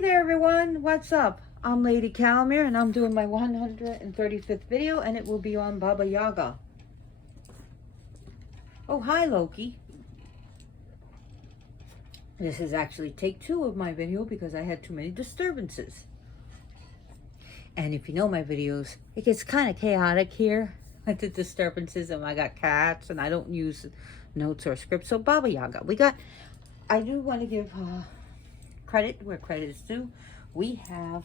Hey there everyone, what's up? I'm Lady Calamere and I'm doing my 135th video and it will be on Baba Yaga. Oh, hi Loki. This is actually take 2 of my video because I had too many disturbances. And if you know my videos, it gets kind of chaotic here with the disturbances, and I got cats and I don't use notes or scripts. So Baba Yaga, I do want to give credit where credit is due. We have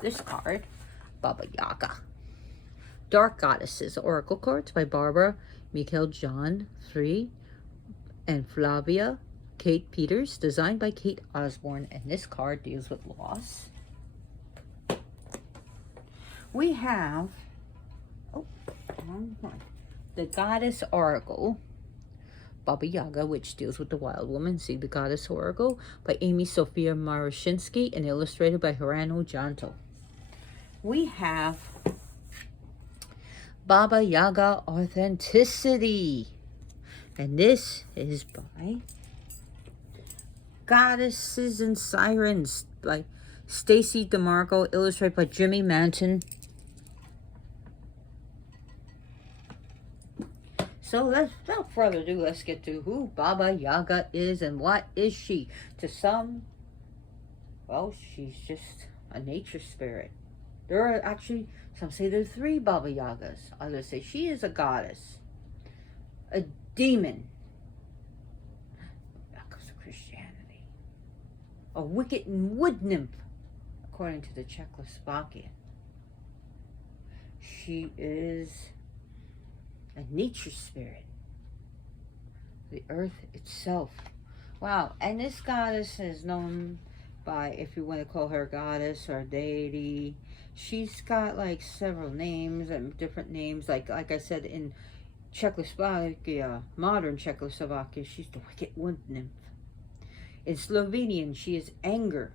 this card, Baba Yaga. Dark Goddesses Oracle Cards by Barbara Michael John 3 and Flavia Kate Peters, designed by Kate Osborne, and this card deals with loss. We have the Goddess Oracle, Baba Yaga, which deals with the wild woman. See the Goddess Oracle by Amy Sophia Marushinsky and illustrated by Hirano Janto. We have Baba Yaga Authenticity, and this is by Goddesses and Sirens by Stacy DeMarco, illustrated by Jimmy Manton. So without further ado, let's get to who Baba Yaga is and what is she. To some, well, she's just a nature spirit. There are actually, some say there are 3 Baba Yagas. Others say she is a goddess, a demon, that goes to Christianity, a wicked wood nymph, according to the Czechoslovakian. She is a nature spirit, the earth itself. Wow, and this goddess is known by, if you want to call her goddess or deity, she's got like several names and different names. Like I said, in Czechoslovakia, modern Czechoslovakia, she's the wicked wood nymph. In Slovenian, she is anger.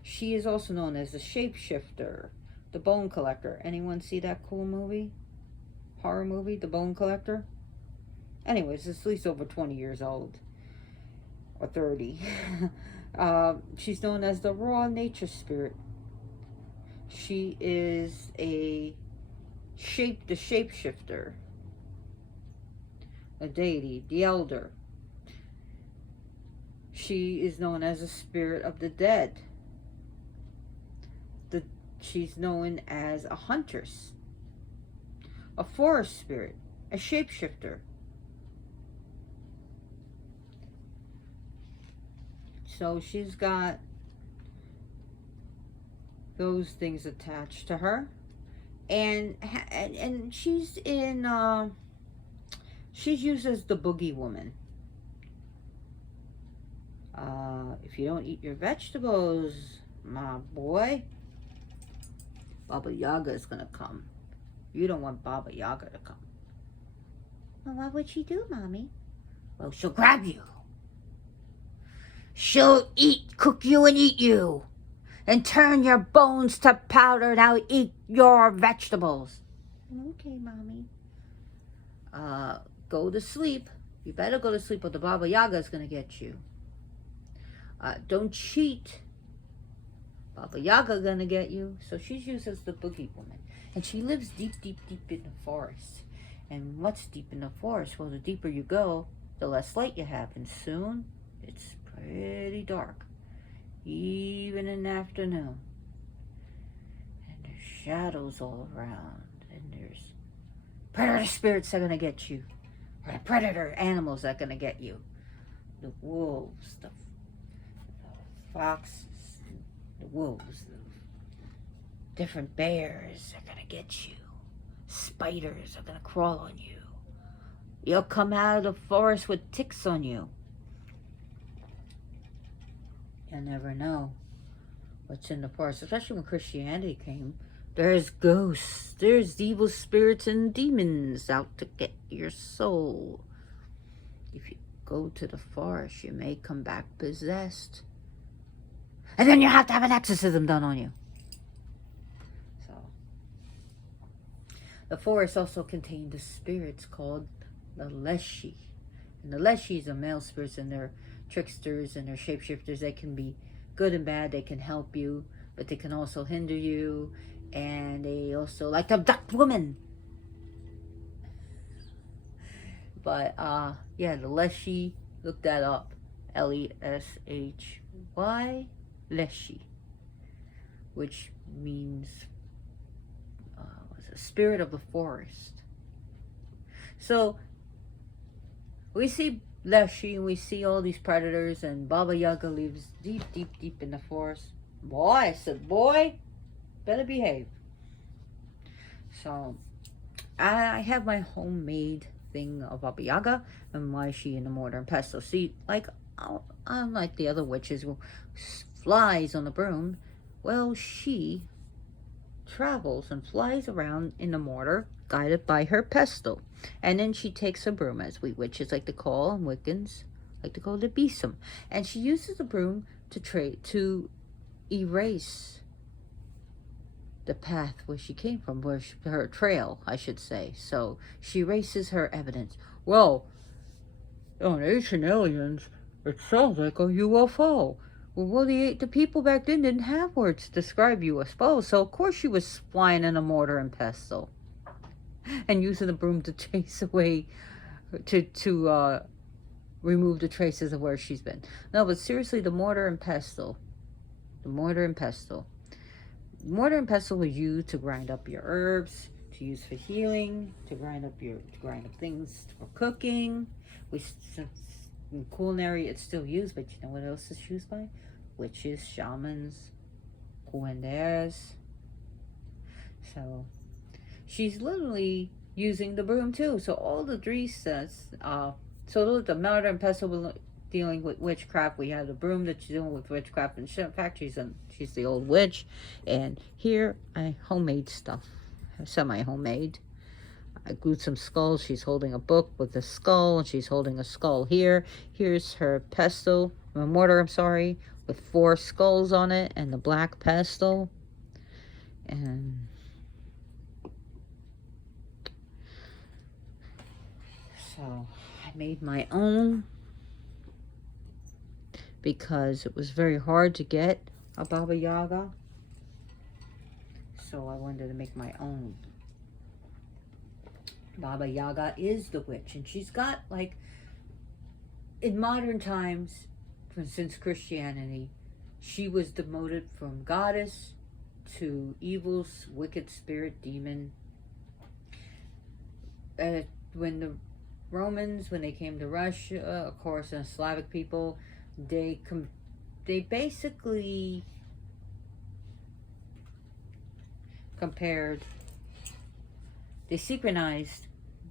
She is also known as the shapeshifter, the bone collector. Anyone see that cool movie? Horror movie, The Bone Collector? Anyways, it's at least over 20 years old. Or 30. She's known as the raw nature spirit. She is the shapeshifter, a deity, the elder. She is known as a spirit of the dead. She's known as a huntress, a forest spirit, a shapeshifter. So she's got those things attached to her, and she's in she's used as the boogie woman. If you don't eat your vegetables, my boy, Baba Yaga is gonna come. You don't want Baba Yaga to come. Well, what would she do, Mommy? Well, she'll grab you. She'll cook you and eat you, and turn your bones to powder. Now eat your vegetables. Okay, Mommy. Go to sleep. You better go to sleep or the Baba Yaga is going to get you. Don't cheat. Baba Yaga going to get you. So she's used as the boogie woman. And she lives deep, deep, deep in the forest. And what's deep in the forest? Well, the deeper you go, the less light you have. And soon, it's pretty dark, even in the afternoon. And there's shadows all around. And there's predator spirits that are going to get you. Or predator animals that are going to get you. The wolves, the foxes, the wolves, the different bears are going to get you. Spiders are going to crawl on you. You'll come out of the forest with ticks on you. You never know what's in the forest, especially when Christianity came. There's ghosts, there's evil spirits and demons out to get your soul. If you go to the forest, you may come back possessed. And then you have to have an exorcism done on you. So, the forest also contained the spirits called the Leshy. And the Leshies are male spirits, and they're tricksters and they're shapeshifters. They can be good and bad. They can help you, but they can also hinder you. And they also like to abduct women. But yeah, the Leshy, look that up. Leshy, Leshy, which means spirit of the forest. So we see Leshy and we see all these predators, and Baba Yaga lives deep, deep, deep in the forest. Boy, I said, boy, better behave. So I have my homemade thing of Baba Yaga, and why is she in the mortar and pestle? See, like, unlike the other witches who flies on the broom, well, she travels and flies around in the mortar, guided by her pestle. And then she takes a broom, as we witches like to call, and Wiccans like to call the besom. And she uses the broom to erase the path where she came from, her trail, I should say. So she erases her evidence. Well, on ancient aliens, it sounds like a UFO. Well, the people back then didn't have words to describe UFOs, so of course she was flying in a mortar and pestle and using the broom to chase away, to remove the traces of where she's been. No, but seriously, the mortar and pestle. Mortar and pestle was used to grind up your herbs, to use for healing, to grind up things for cooking. In culinary, it's still used, but you know what else is used by? Witches, shamans, curanderas. So she's literally using the broom too. So all the dresses, so the mortar and pestle dealing with witchcraft. We have the broom that's dealing with witchcraft. And in fact, she's the old witch. And here, I homemade stuff, semi-homemade. I glued some skulls. She's holding a book with a skull, and she's holding a skull here. Here's her pestle, mortar, I'm sorry, with 4 skulls on it, and the black pestle. And so I made my own because it was very hard to get a Baba Yaga. So I wanted to make my own. Baba Yaga is the witch, and she's got, like, in modern times, since Christianity, she was demoted from goddess to evil, wicked spirit, demon. When the Romans, when they came to Russia, of course, and Slavic people, they basically they synchronized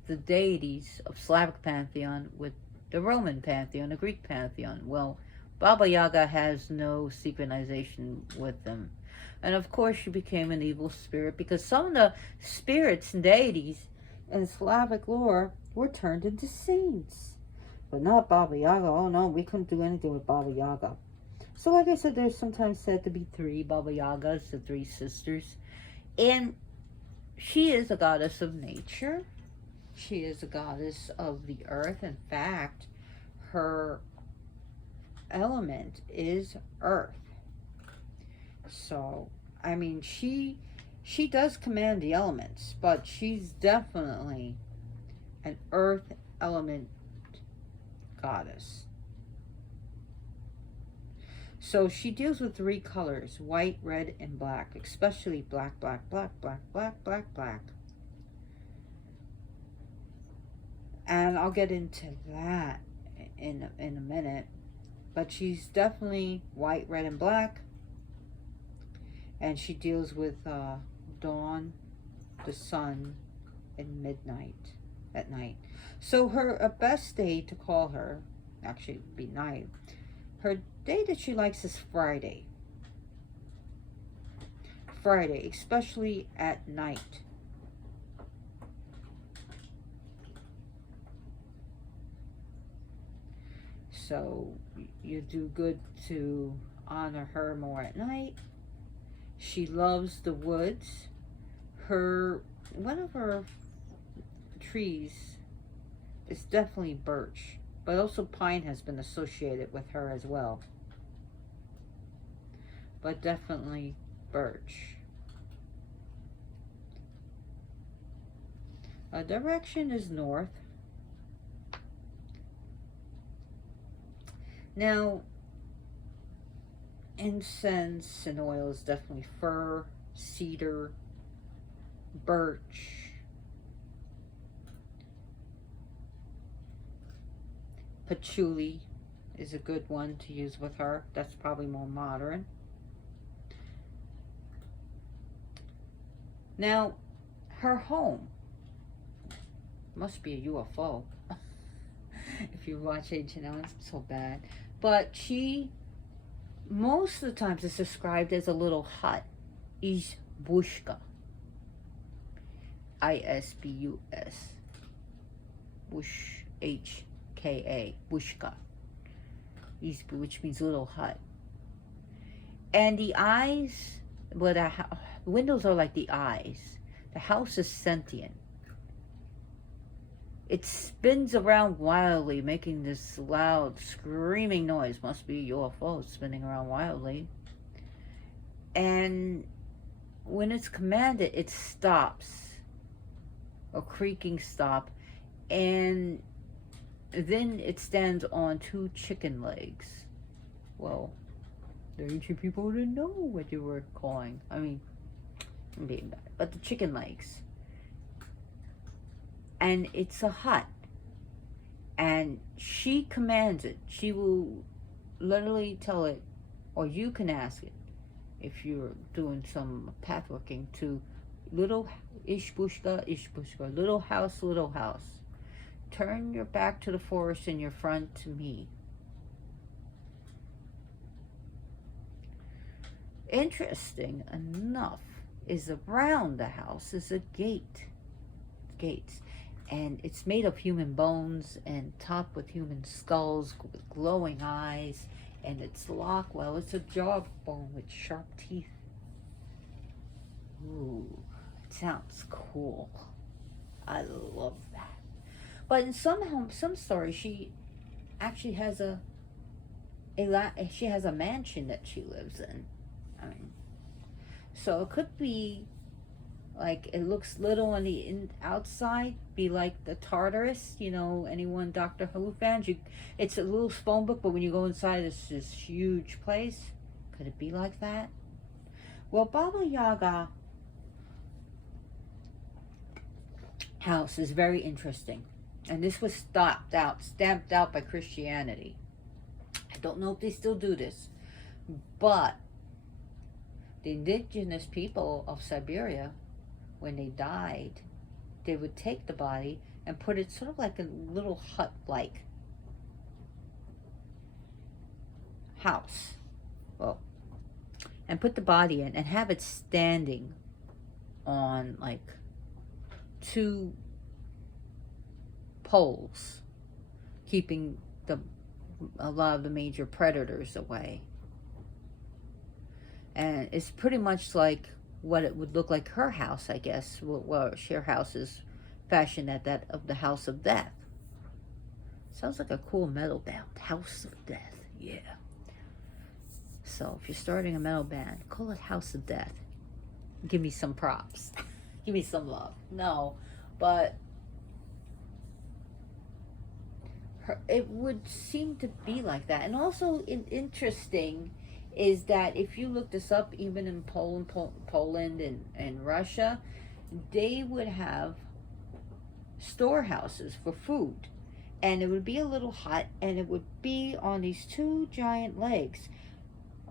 the deities of Slavic pantheon with the Roman pantheon, the Greek pantheon. Well, Baba Yaga has no synchronization with them. And of course she became an evil spirit because some of the spirits and deities in Slavic lore were turned into saints. But not Baba Yaga. Oh no, we couldn't do anything with Baba Yaga. So like I said, there's sometimes said to be 3 Baba Yagas, the 3 sisters. And she is a goddess of nature. She is a goddess of the earth. In fact, her element is earth. So, I mean, she does command the elements, but she's definitely an earth element goddess. So she deals with 3 colors, white, red, and black, especially black, black, black, black, black, black, black. And I'll get into that in a minute. But she's definitely white, red, and black. And she deals with dawn, the sun, and midnight, at night. So her best day to call her, actually it'd be night, her day that she likes is Friday. Friday, especially at night. So you do good to honor her more at night. She loves the woods. One of her trees is definitely birch, but also pine has been associated with her as well. but definitely birch. Direction is north. Now, incense and oil is definitely fir, cedar, birch, patchouli is a good one to use with her. That's probably more modern. Now, her home must be a UFO. If you watch Ancient Aliens, it's so bad. But she, most of the times, is described as a little hut. Izbushka. Isbus. Bush, HKA. Bushka. Izbu, which means little hut. And the eyes, well, the windows are like the eyes. The house is sentient. It spins around wildly, making this loud, screaming noise. Must be a UFO spinning around wildly. And when it's commanded, it stops. A creaking stop. And then it stands on two chicken legs. Well, the ancient people didn't know what you were calling. I mean, I'm being bad. But the chicken legs. And it's a hut. And she commands it. She will literally tell it, or you can ask it, if you're doing some path working, to little ishbushka, ishbushka, little house, turn your back to the forest and your front to me. Interesting enough is around the house is a gate. Gates. And it's made of human bones and topped with human skulls with glowing eyes. And it's locked, well, it's a jawbone with sharp teeth. Ooh, it sounds cool. I love that. But in some stories, she actually has she has a mansion that she lives in. I mean, so it could be like it looks little on the outside, be like the Tartarus, you know, anyone Doctor Who fans, it's a little phone book, but when you go inside, it's this huge place. Could it be like that? Well, Baba Yaga house is very interesting, and this was stamped out by Christianity. I don't know if they still do this, but the indigenous people of Siberia, when they died, they would take the body and put it sort of like a little hut-like house. Well, and put the body in and have it standing on like two poles, keeping a lot of the major predators away. And it's pretty much like what it would look like her house, I guess. Well, her house is fashioned at that of the House of Death. Sounds like a cool metal band. House of Death, yeah. So if you're starting a metal band, call it House of Death. Give me some props. Give me some love. No, but it would seem to be like that. And also interesting is that if you look this up, even in Poland and Russia, they would have storehouses for food. And it would be a little hut, and it would be on these two giant legs,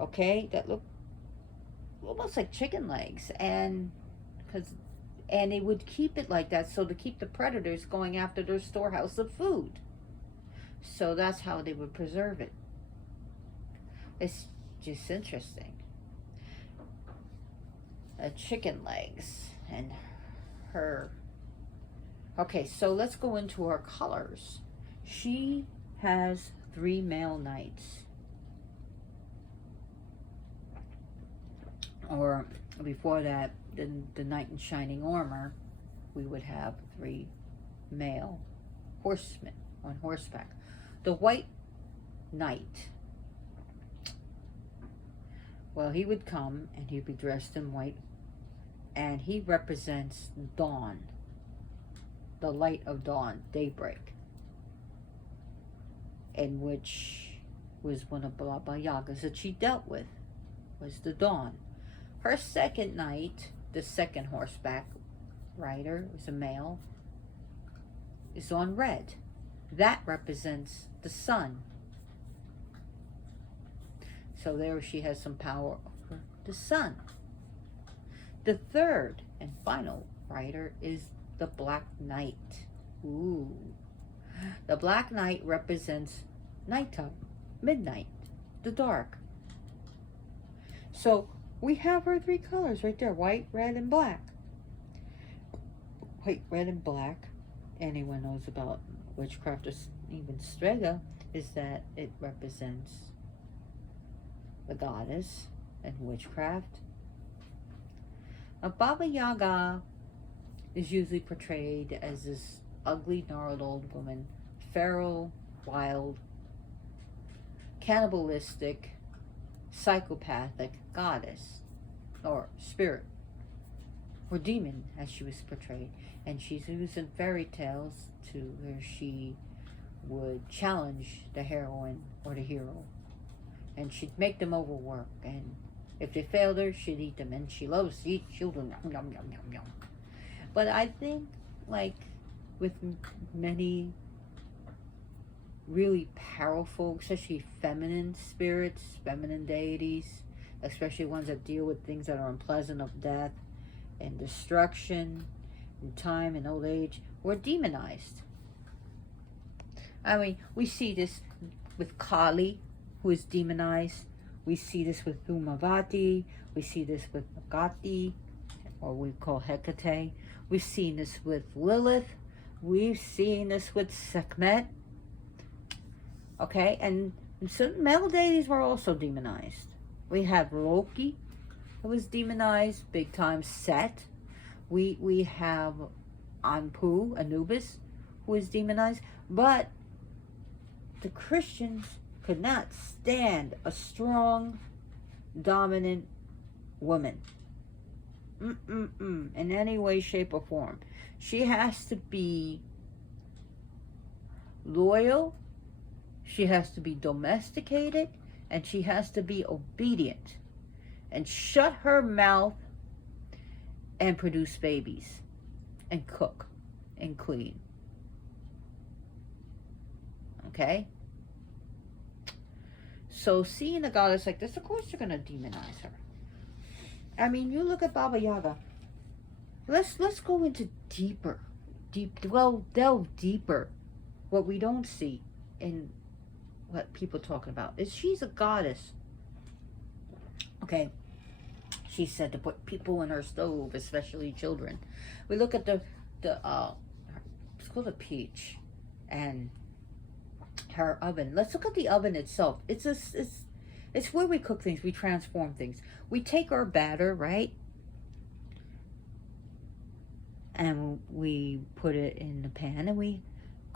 okay, that look almost like chicken legs. And they would keep it like that so to keep the predators going after their storehouse of food. So that's how they would preserve it. It's just interesting. Chicken legs and her. Okay, so let's go into her colors. She has 3 male knights. Or before that, the knight in shining armor, we would have 3 male horsemen on horseback. The white knight Well, he would come and he'd be dressed in white, and he represents dawn, the light of dawn, daybreak, in which was one of Baba Yaga's that she dealt with, was the dawn. Her second night, the second horseback rider, was a male, is on red. That represents the sun. So there she has some power over the sun. The third and final rider is the Black Knight. Ooh. The Black Knight represents nighttime, midnight, the dark. So we have our three colors right there, white, red, and black. White, red, and black. Anyone knows about witchcraft or even strega is that it represents the goddess and witchcraft. Now, Baba Yaga is usually portrayed as this ugly, gnarled old woman, feral, wild, cannibalistic, psychopathic goddess or spirit or demon, as she was portrayed. And she's used in fairy tales to where she would challenge the heroine or the hero, and she'd make them overwork, and if they failed her, she'd eat them, and she loves to eat children. Yum, yum, yum, yum, yum. But I think, like with many really powerful, especially feminine spirits, feminine deities, especially ones that deal with things that are unpleasant, of death and destruction and time and old age, were demonized. I mean, we see this with Kali, who is demonized. We see this with Dhumavati. We see this with Nagati, or we call Hecate. We've seen this with Lilith. We've seen this with Sekhmet. Okay, and some male deities were also demonized. We have Loki, who was demonized, big time. Set. We have Anpu, Anubis, who is demonized. But the Christians could not stand a strong, dominant woman. In any way, shape, or form. She has to be loyal, she has to be domesticated, and she has to be obedient. And shut her mouth and produce babies. And cook and clean. Okay? So seeing a goddess like this, of course you're going to demonize her. I mean, you look at Baba Yaga. Let's go into delve deeper. What we don't see in what people are talking about is she's a goddess. Okay, she's said to put people in her stove, especially children. We look at it's called a peach, and her oven. Let's look at the oven itself. It's where we cook things. We transform things. We take our batter, right? And we put it in the pan, and we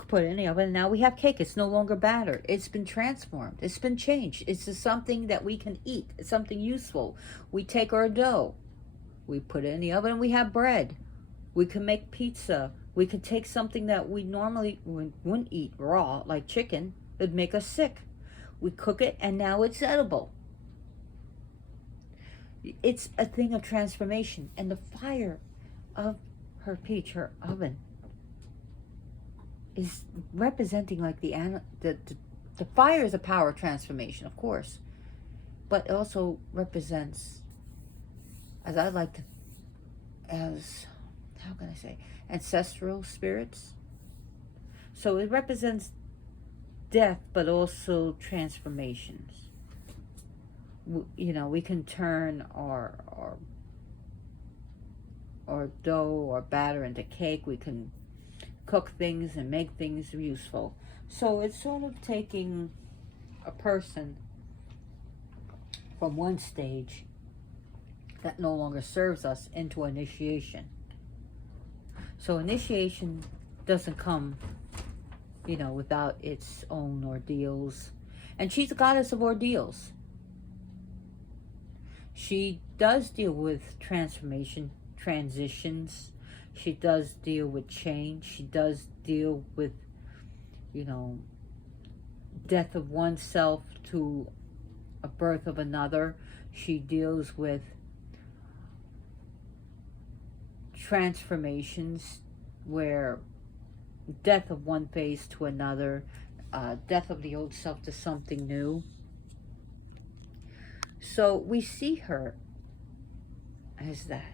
put it in the oven. And now we have cake. It's no longer batter. It's been transformed. It's been changed. It's just something that we can eat. It's something useful. We take our dough. We put it in the oven, and we have bread. We can make pizza. We could take something that we normally wouldn't eat raw, like chicken. It'd make us sick. We cook it, and now it's edible. It's a thing of transformation. And the fire of her peach, her oven, is representing like the fire is a power of transformation, of course. But it also represents, as I like to, as, how can I say, ancestral spirits. So it represents death, but also transformations. You know, we can turn our dough or batter into cake. We can cook things and make things useful. So it's sort of taking a person from one stage that no longer serves us into initiation. So initiation doesn't come, you know, without its own ordeals. And she's a goddess of ordeals. She does deal with transformation, transitions. She does deal with change. She does deal with, you know, death of oneself to a birth of another. She deals with transformations where death of one phase to another, death of the old self to something new. So we see her as that.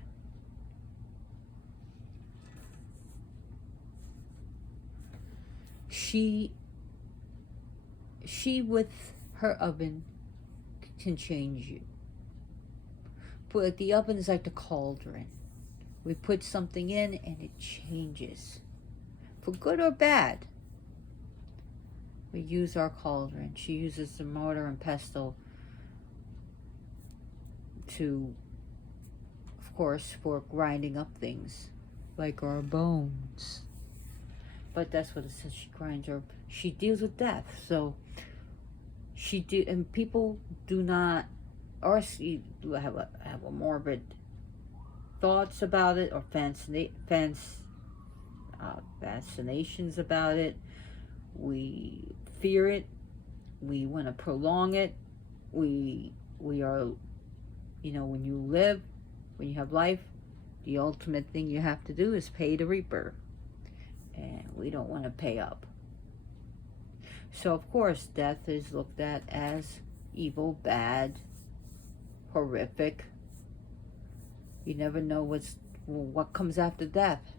She with her oven can change you. But like the oven is like the cauldron. We put something in and it changes. For good or bad. We use our cauldron. She uses the mortar and pestle to, of course, for grinding up things. Like our bones. But that's what it says. She grinds her. She deals with death. So and people do not, or have a morbid thoughts about it, or fascinations about it. We fear it. We want to prolong it. We are, you know, when you have life, the ultimate thing you have to do is pay the reaper. And we don't want to pay up. So, of course, death is looked at as evil, bad, horrific. You never know what comes after death.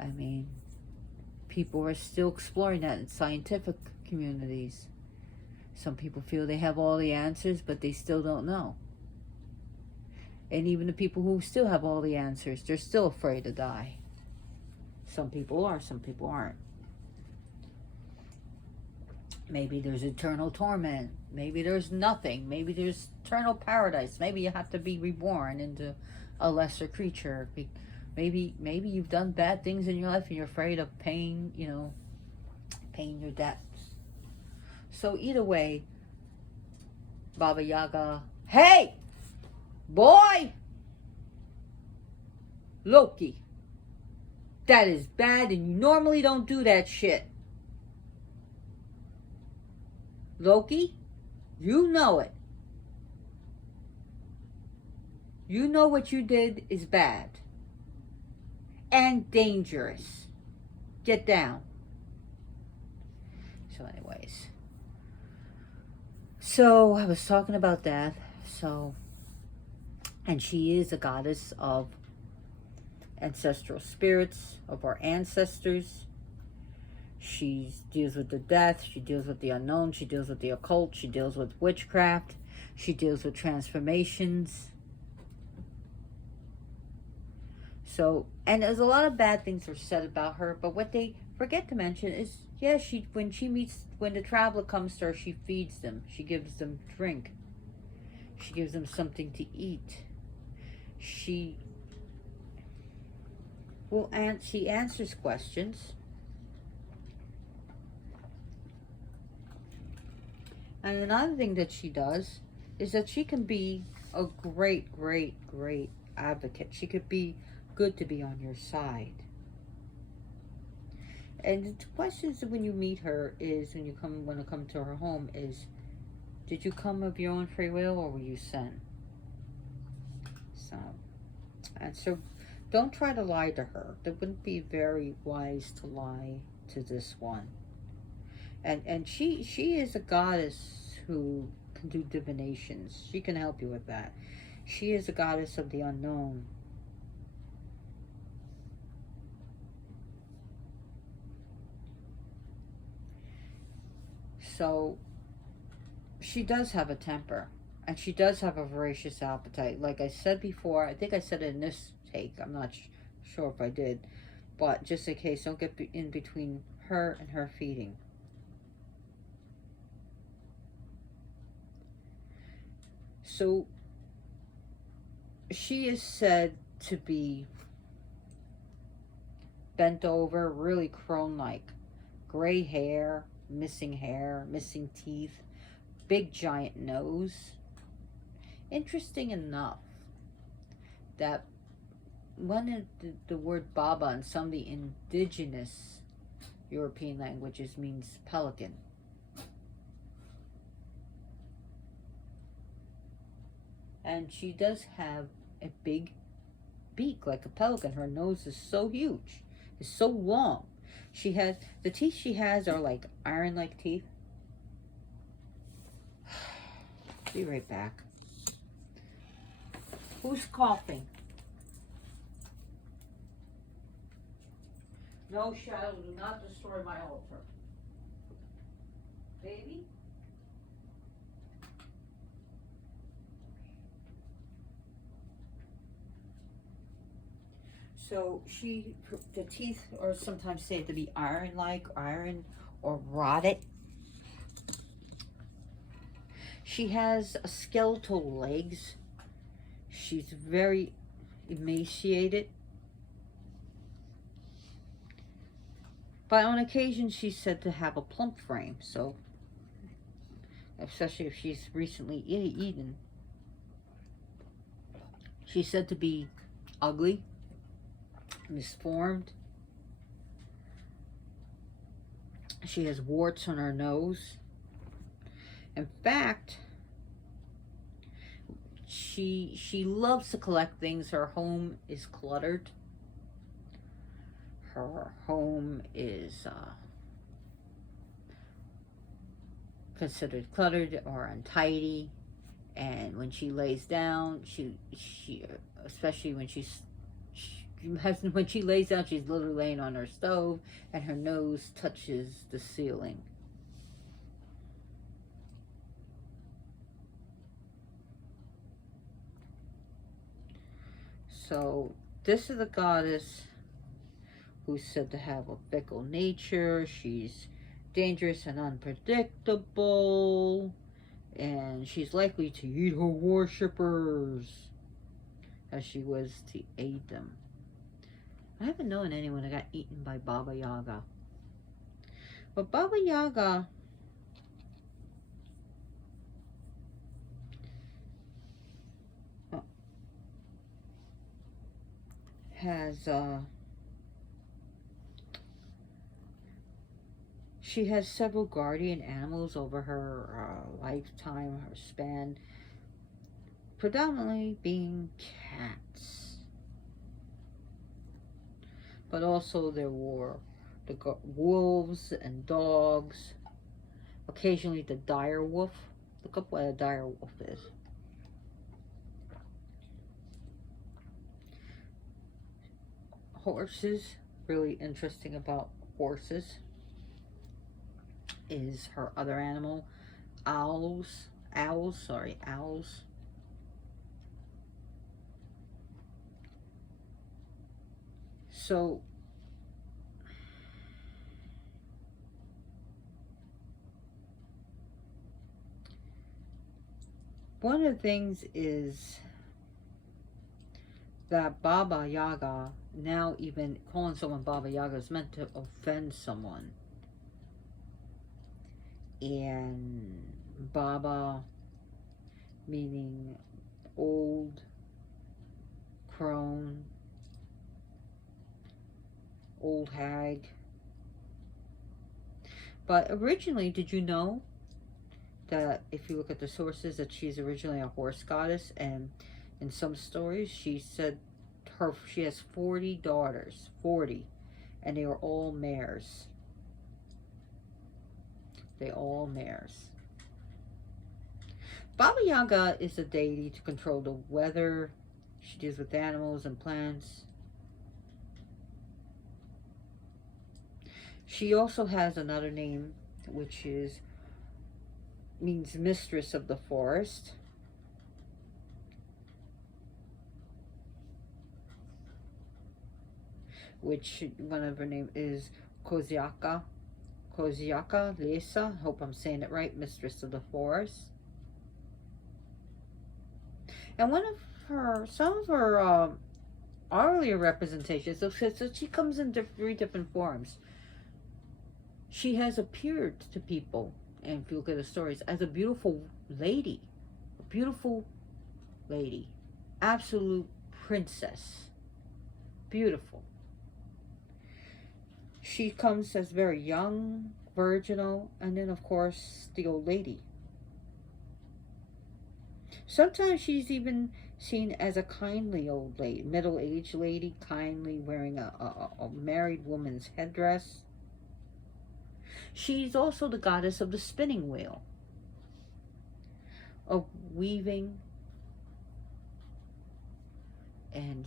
I mean, people are still exploring that in scientific communities. Some people feel they have all the answers, but they still don't know. And even the people who still have all the answers, they're still afraid to die. Some people are, some people aren't. Maybe there's eternal torment. Maybe there's nothing. Maybe there's eternal paradise. Maybe you have to be reborn into a lesser creature. Maybe you've done bad things in your life and you're afraid of paying your debts. So either way, Baba Yaga, hey, boy, Loki, that is bad and you normally don't do that shit. Loki, you know it. You know what you did is bad. And dangerous. Get down. So anyways. So I was talking about that. And she is a goddess of ancestral spirits, of our ancestors. She deals with the death, she deals with the unknown, she deals with the occult, she deals with witchcraft, she deals with transformations. So, and there's a lot of bad things are said about her, but what they forget to mention is, yeah, when the traveler comes to her, she feeds them, she gives them drink, she gives them something to eat. She answers questions. And another thing that she does is that she can be a great, great, great advocate. She could be good to be on your side. And the questions when you meet her is, when you come to her home, is, did you come of your own free will or were you sent? So don't try to lie to her. It wouldn't be very wise to lie to this one. And she is a goddess who can do divinations. She can help you with that. She is a goddess of the unknown. So she does have a temper, and she does have a voracious appetite. Like I said before, I think I said it in this take. I'm not sure if I did, but just in case, don't get in between her and her feeding. So she is said to be bent over, really crone-like. Gray hair, missing teeth, big giant nose. Interesting enough that one of the word Baba in some of the indigenous European languages means pelican. And she does have a big beak like a pelican. Her nose is so huge, it's so long. She has, the teeth she has are like iron like teeth. Be right back. Who's coughing? No, Shadow, do not destroy my altar. Baby? So the teeth are sometimes said to be iron-like, iron or rotted. She has skeletal legs. She's very emaciated. But on occasion, she's said to have a plump frame. So, especially if she's recently eaten. She's said to be ugly, misformed. She has warts on her nose. In fact, she loves to collect things. Her home is cluttered. Her home is considered cluttered or untidy. And when she lays down, she especially when when she lays down, she's literally laying on her stove, and her nose touches the ceiling. So this is a goddess who's said to have a fickle nature. She's dangerous and unpredictable, and she's likely to eat her worshippers as she was to aid them. I haven't known anyone that got eaten by Baba Yaga. But Baba Yaga has she has several guardian animals over her lifetime, her span, predominantly being cats. But also there were the wolves and dogs, occasionally the dire wolf. Look up what a dire wolf is. Horses, really interesting about horses is her other animal. Owls. So one of the things is that Baba Yaga, now even calling someone Baba Yaga is meant to offend someone. And Baba meaning old, crone, old hag. But originally, did you know that if you look at the sources that she's originally a horse goddess, and in some stories she said she has 40 daughters, 40, and they were all mares. They all mares. Baba Yaga is a deity to control the weather. She deals with animals and plants. She also has another name, which means mistress of the forest. Which one of her name is Koziaka Lesa. Hope I'm saying it right. Mistress of the forest. And some of her earlier representations, so she comes in three different forms. She has appeared to people, and if you look at the stories, as a beautiful lady, a beautiful lady. Absolute princess. Beautiful. She comes as very young, virginal, and then, of course, the old lady. Sometimes she's even seen as a kindly old lady, middle-aged lady, kindly wearing a married woman's headdress. She's also the goddess of the spinning wheel, of weaving, and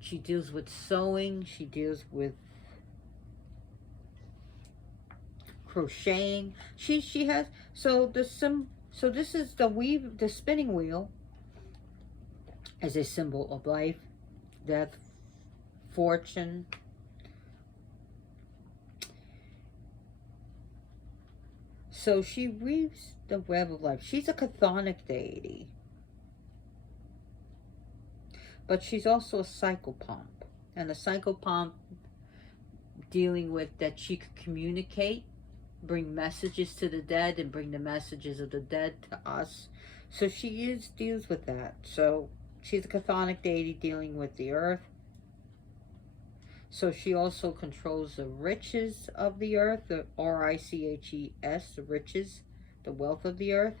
she deals with sewing, she deals with crocheting. She has, so this is the spinning wheel as a symbol of life, death, fortune. So she weaves the web of life. She's a chthonic deity, but she's also a psychopomp, and a psychopomp dealing with that she could communicate, bring messages to the dead, and bring the messages of the dead to us. So she deals with that. So she's a chthonic deity dealing with the earth. So she also controls the riches of the earth, the riches, the riches, the wealth of the earth.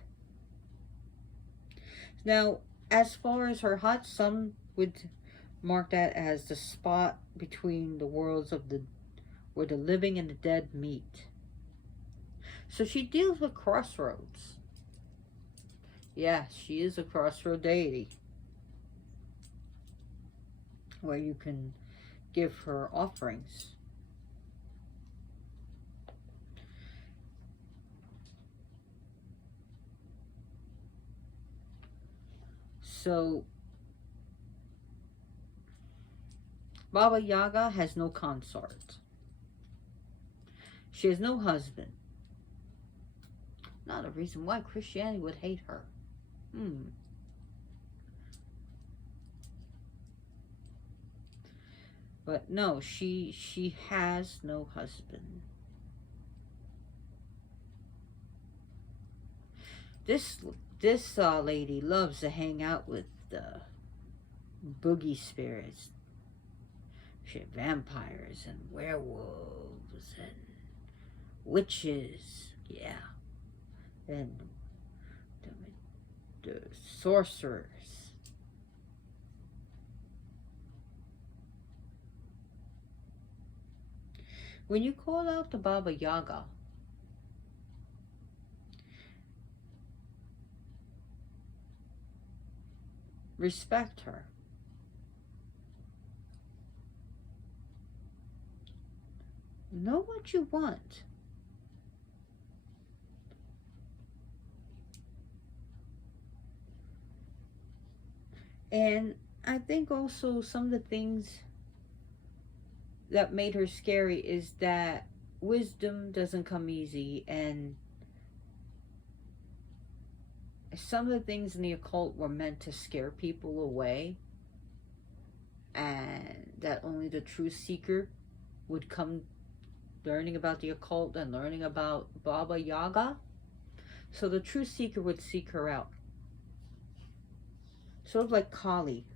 Now, as far as her hut, some would mark that as the spot between the worlds of where the living and the dead meet. So she deals with crossroads. Yeah, she is a crossroad deity, where you can give her offerings. So Baba Yaga has no consort. She has no husband. Not a reason why Christianity would hate her. But no, she has no husband. This lady loves to hang out with the boogie spirits. She had vampires and werewolves and witches, yeah, and the sorcerers. When you call out to Baba Yaga, respect her. Know what you want. And I think also some of the things that made her scary is that wisdom doesn't come easy, and some of the things in the occult were meant to scare people away, and that only the true seeker would come learning about the occult and learning about Baba Yaga. So the true seeker would seek her out. Sort of like Kali.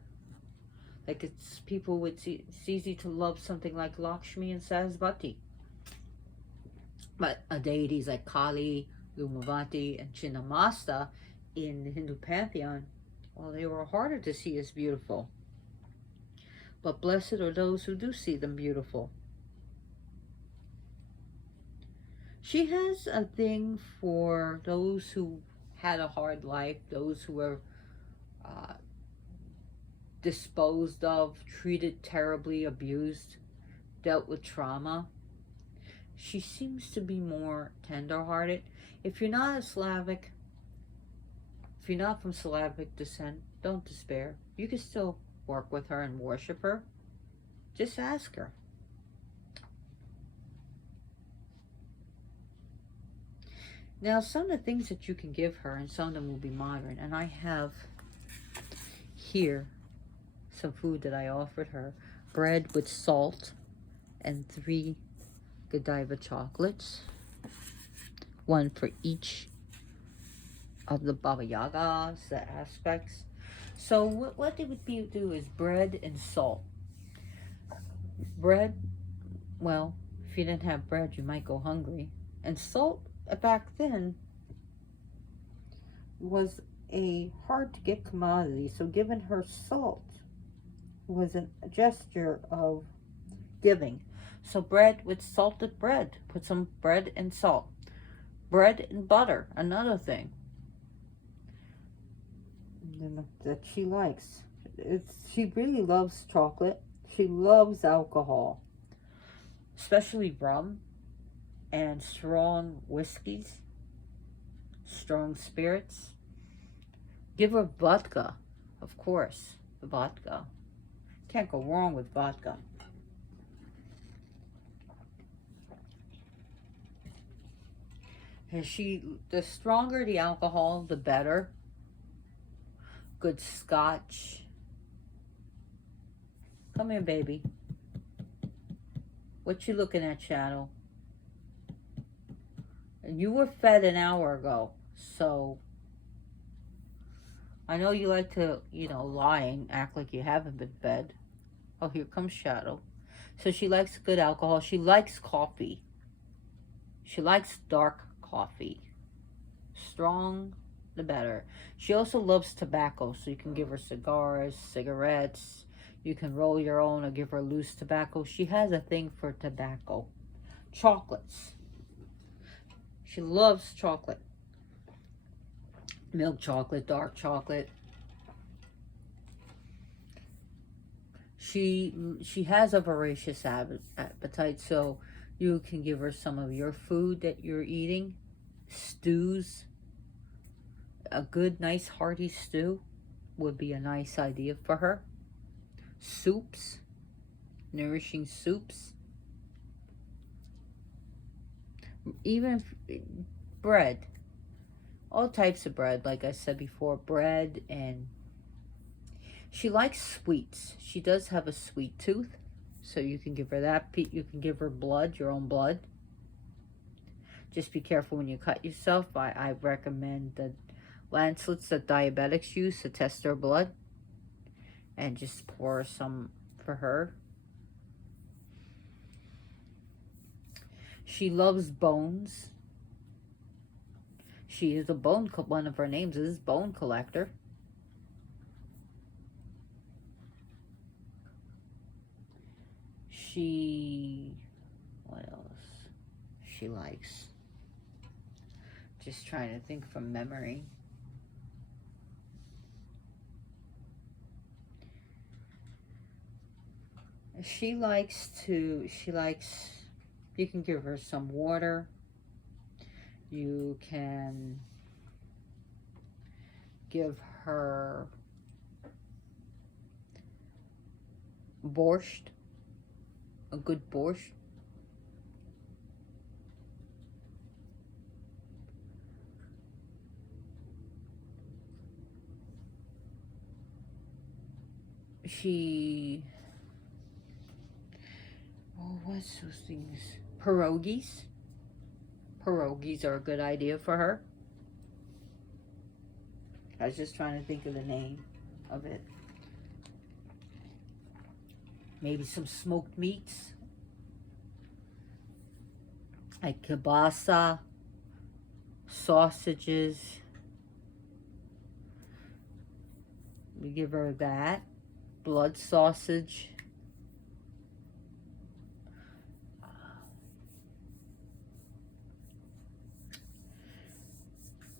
Like it's easy to love something like Lakshmi and Sarasvati. But deities like Kali, Lumavati, and Chinnamasta in the Hindu pantheon, well, they were harder to see as beautiful. But blessed are those who do see them beautiful. She has a thing for those who had a hard life, those who were disposed of, treated terribly, abused, dealt with trauma. She seems to be more tender-hearted. If you're not a Slavic, if you're not from Slavic descent, don't despair. You can still work with her and worship her. Just ask her. Now, some of the things that you can give her, and some of them will be modern, and I have here some food that I offered her. Bread with salt and 3 Godiva chocolates. 1 for each of the Baba Yagas, the aspects. So what they would be do is bread and salt. Bread, well, if you didn't have bread, you might go hungry. And salt, back then, was a hard to get commodity. So giving her salt was a gesture of giving. So bread with salted bread. Put some bread and salt. Bread and butter, another thing that she likes. She really loves chocolate. She loves alcohol, especially rum and strong whiskeys, strong spirits. Give her vodka, of course, vodka. Can't go wrong with vodka. And the stronger the alcohol, the better. Good scotch. Come here, baby. What you looking at, Shadow? You were fed an hour ago, so I know you like to, lie and act like you haven't been fed. Oh, here comes Shadow. So she likes good alcohol. She likes coffee. She likes dark coffee. Strong, the better. She also loves tobacco, so you can give her cigars, cigarettes. You can roll your own or give her loose tobacco. She has a thing for tobacco. Chocolates. She loves chocolate. Milk chocolate, dark chocolate. She has a voracious appetite, so you can give her some of your food that you're eating. Stews. A good, nice, hearty stew would be a nice idea for her. Soups. Nourishing soups. Even bread. All types of bread, like I said before. Bread, and she likes sweets. She does have a sweet tooth, so you can give her that. You can give her blood, your own blood. Just be careful when you cut yourself. I recommend the lancelets that diabetics use to test their blood. And just pour some for her. She loves bones. She is one of her names is bone collector. What else she likes? Just trying to think from memory. She likes, you can give her some water. You can give her borscht, a good borscht. What's those things? Pierogies. Pierogies are a good idea for her. I was just trying to think of the name of it. Maybe some smoked meats. Like kielbasa, sausages. We give her that. Blood sausage.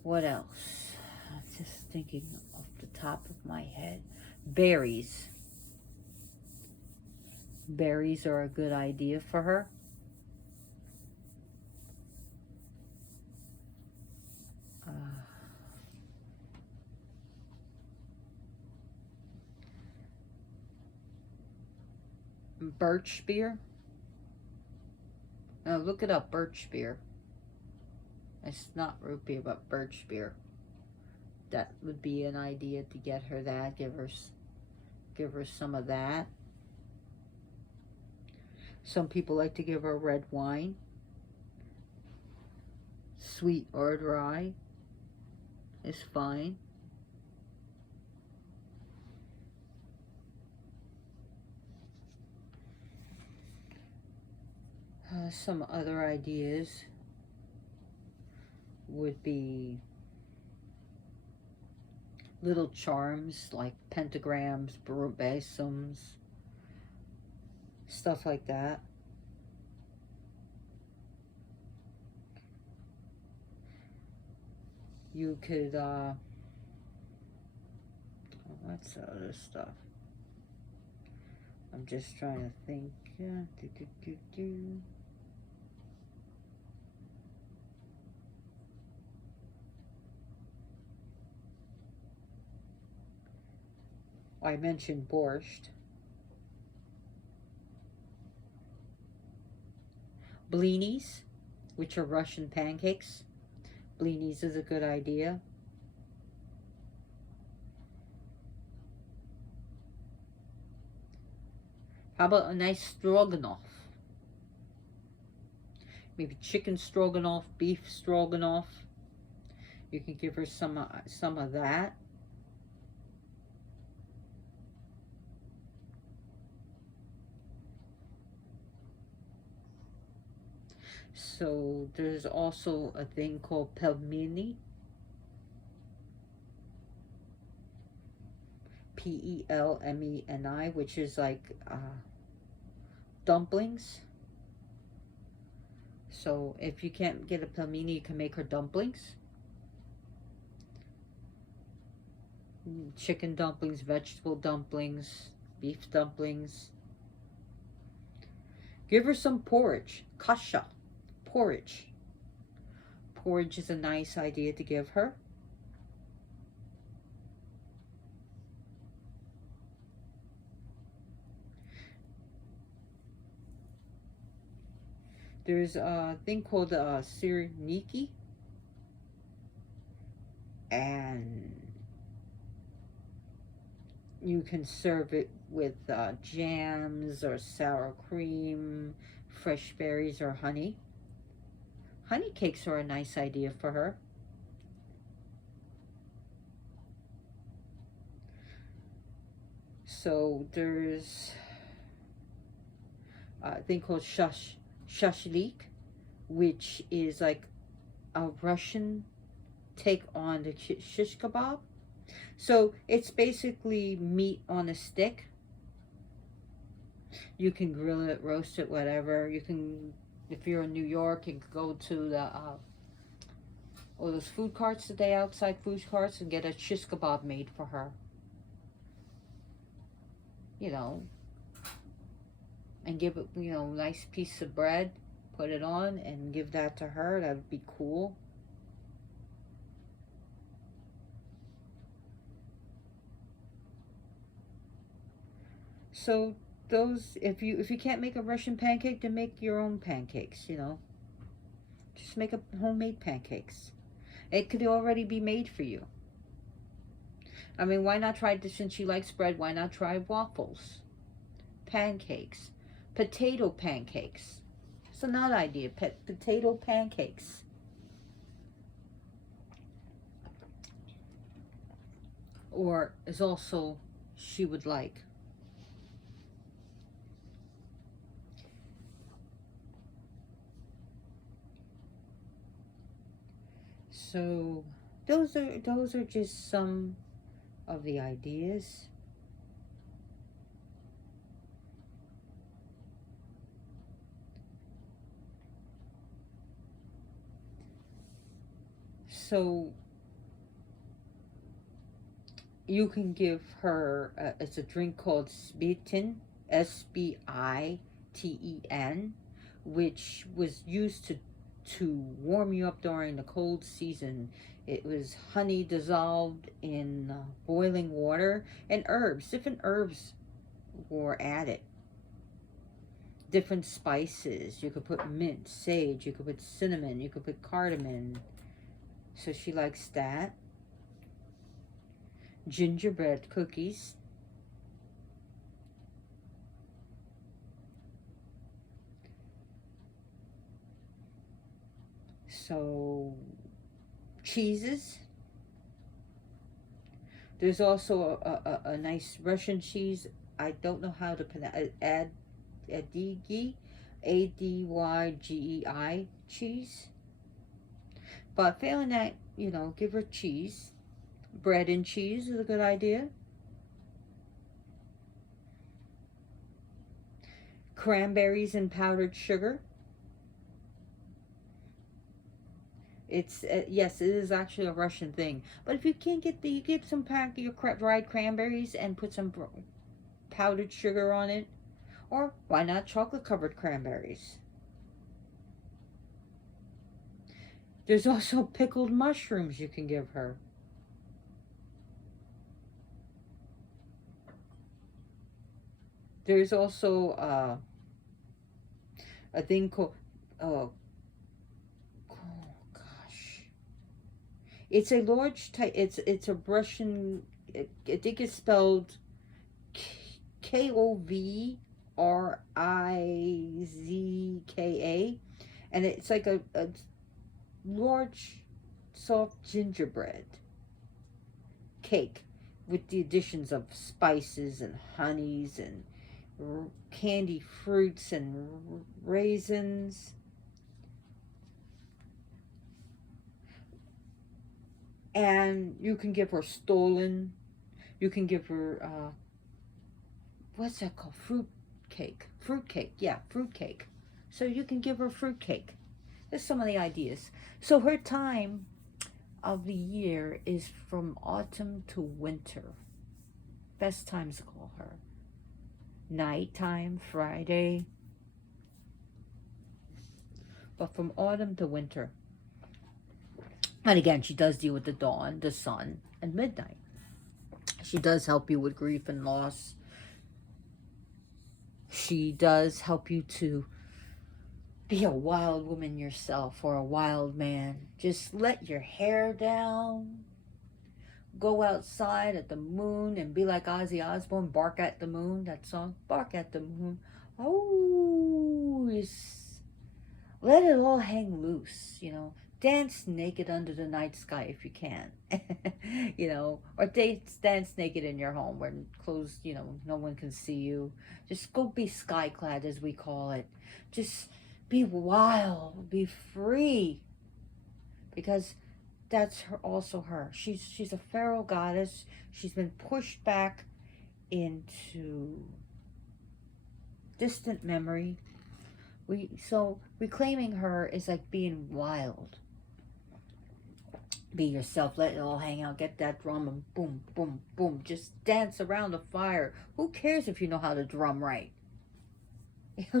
What else? I'm just thinking off the top of my head. Berries. Berries are a good idea for her. Birch beer. No, look it up, birch beer. It's not root beer, but birch beer. That would be an idea to get her that. Give her some of that. Some people like to give her red wine, sweet or dry. is fine. Some other ideas would be little charms like pentagrams, burubesums, stuff like that. You could, what's the other stuff? I'm just trying to think. I mentioned borscht. Blinis, which are Russian pancakes. Blinis is a good idea. How about a nice stroganoff? Maybe chicken stroganoff, beef stroganoff. You can give her some of that. So there's also a thing called pelmeni. Pelmeni, which is like dumplings. So if you can't get a pelmeni, you can make her dumplings. Chicken dumplings, vegetable dumplings, beef dumplings. Give her some porridge, kasha, porridge. Porridge is a nice idea to give her. There's a thing called sirniki, and you can serve it with jams or sour cream, fresh berries, or honey. Honey cakes are a nice idea for her. So there's a thing called shashlik, which is like a Russian take on the shish kebab. So it's basically meat on a stick. You can grill it, roast it, whatever. You can, if you're in New York, you can go to the or those food carts today, outside food carts, and get a shish kebab made for her. You know, and give it, you know, nice piece of bread, put it on, and give that to her. That would be cool. So those, if you can't make a Russian pancake, then make your own pancakes. You know, just make a homemade pancakes. It could already be made for you. I mean, why not try this? Since she likes bread, why not try waffles, pancakes, potato pancakes? It's another idea. Potato pancakes. Or is also she would like. So those are just some of the ideas. So you can give her it's a drink called Spiten, Spiten, which was used to warm you up during the cold season. It was honey dissolved in boiling water, and herbs. Different herbs were added. Different spices. You could put mint, sage. You could put cinnamon. You could put cardamom. So she likes that. Gingerbread cookies. So cheeses. There's also a nice Russian cheese. I don't know how to pronounce it. Adygi, Adygi cheese. But failing that, give her cheese. Bread and cheese is a good idea. Cranberries and powdered sugar. It's yes, it is actually a Russian thing. But if you can't get you get some pack your dried cranberries and put some powdered sugar on it, or why not chocolate covered cranberries? There's also pickled mushrooms you can give her. There's also a thing called oh, oh gosh, it's a large type. It's a Russian. I think it's spelled Kovrizka, and it's like a large soft gingerbread cake with the additions of spices and honeys and candy fruits and raisins. And you can give her stollen. You can give her what's that called? Fruit cake. Fruit cake. Yeah, fruit cake. So you can give her fruit cake. There's some of the ideas. So her time of the year is from autumn to winter. Best times to call her. Nighttime, Friday. But from autumn to winter. And again, she does deal with the dawn, the sun, and midnight. She does help you with grief and loss. She does help you to be a wild woman yourself or a wild man. Just let your hair down. Go outside at the moon and be like Ozzy Osbourne, bark at the moon. That song, bark at the moon. Oh, let it all hang loose, Dance naked under the night sky if you can, or dance naked in your home where clothes, no one can see you. Just go be sky clad, as we call it. Just be wild, be free, because that's also her. She's a feral goddess. She's been pushed back into distant memory. So reclaiming her is like being wild. Be yourself, let it all hang out, get that drum and boom, boom, boom. Just dance around the fire. Who cares if you know how to drum right?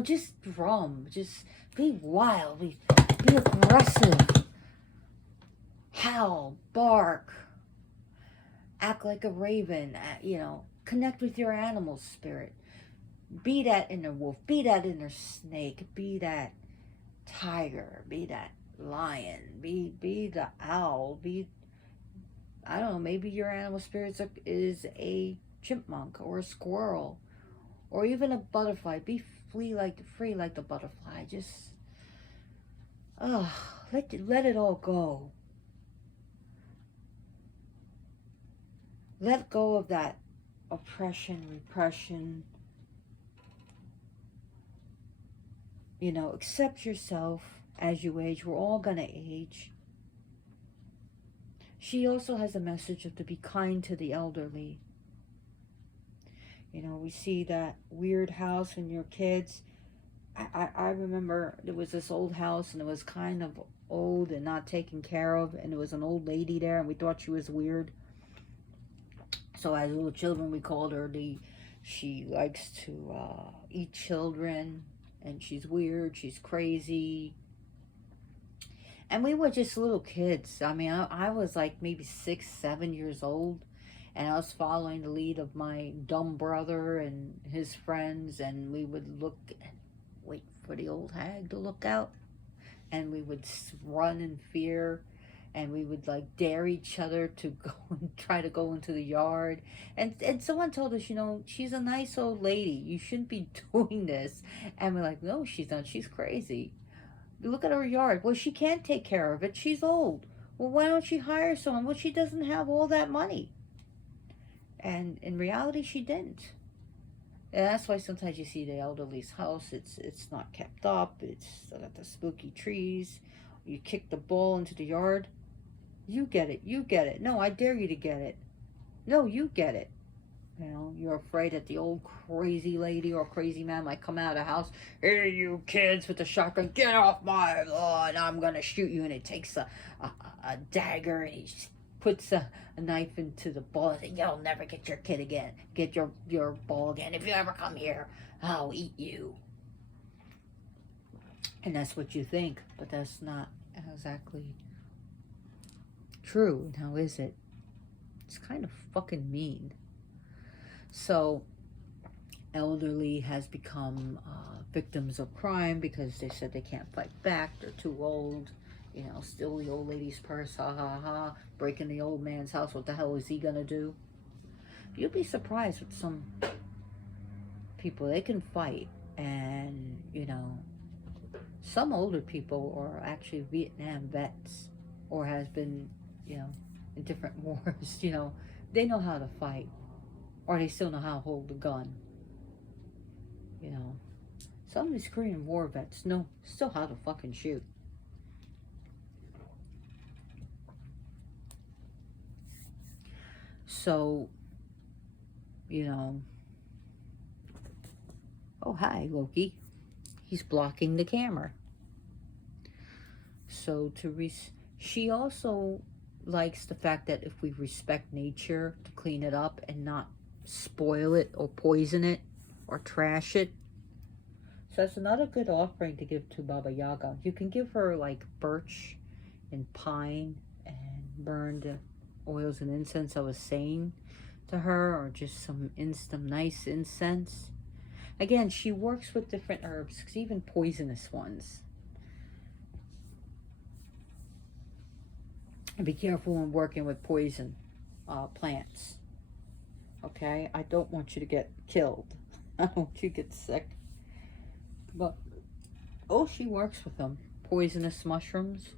Just drum. Just be wild. Be aggressive. Howl, bark. Act like a raven. Connect with your animal spirit. Be that inner wolf. Be that inner snake. Be that tiger. Be that lion, be the owl, I don't know, maybe your animal spirit is a chipmunk or a squirrel or even a butterfly. Be free like the butterfly. Just let it all go. Let go of that oppression, repression. Accept yourself as you age. We're all gonna age. She also has a message of to be kind to the elderly. We see that weird house when you're kids. I remember there was this old house and it was kind of old and not taken care of, and there was an old lady there and we thought she was weird. So as little children we called her she likes to eat children, and she's weird, she's crazy. And we were just little kids. I mean, I was like maybe 6, 7 years old. And I was following the lead of my dumb brother and his friends. And we would look and wait for the old hag to look out. And we would run in fear. And we would like dare each other to go and try to go into the yard. And someone told us, she's a nice old lady. You shouldn't be doing this. And we're like, no, she's not. She's crazy. Look at her yard. Well, she can't take care of it. She's old. Well, why don't she hire someone? Well, she doesn't have all that money. And in reality, she didn't. And that's why sometimes you see the elderly's house, it's not kept up, it's still got the spooky trees. You kick the ball into the yard, you get it, you get it. No, I dare you to get it. No, you get it. You know, you're afraid that the old crazy lady or crazy man might come out of the house. Hey, you kids with the shotgun, get off my lawn! I'm gonna shoot you. And it takes a dagger and he puts a knife into the ball and says, "You'll never get your kid again. Get your ball again. If you ever come here, I'll eat you." And that's what you think, but that's not exactly true. Now, is it? It's kind of fucking mean. So, elderly has become victims of crime because they said they can't fight back. They're too old. You know, steal the old lady's purse, ha ha ha. Breaking the old man's house, what the hell is he gonna do? You'd be surprised with some people. They can fight, and you know, some older people are actually Vietnam vets or has been, you know, in different wars. You know, they know how to fight. Or they still know how to hold a gun. You know. Some of these Korean War vets know still how to fucking shoot. So, you know. Oh, hi, Loki. He's blocking the camera. So, she also likes the fact that if we respect nature to clean it up and not spoil it or poison it or trash it. So that's another good offering to give to Baba Yaga. You can give her like birch and pine and burned oils and incense, I was saying to her, or just some nice incense. Again, she works with different herbs, even poisonous ones. And be careful when working with poison plants. Okay, I don't want you to get killed. I don't want you to get sick. But, oh, she works with them. Poisonous mushrooms.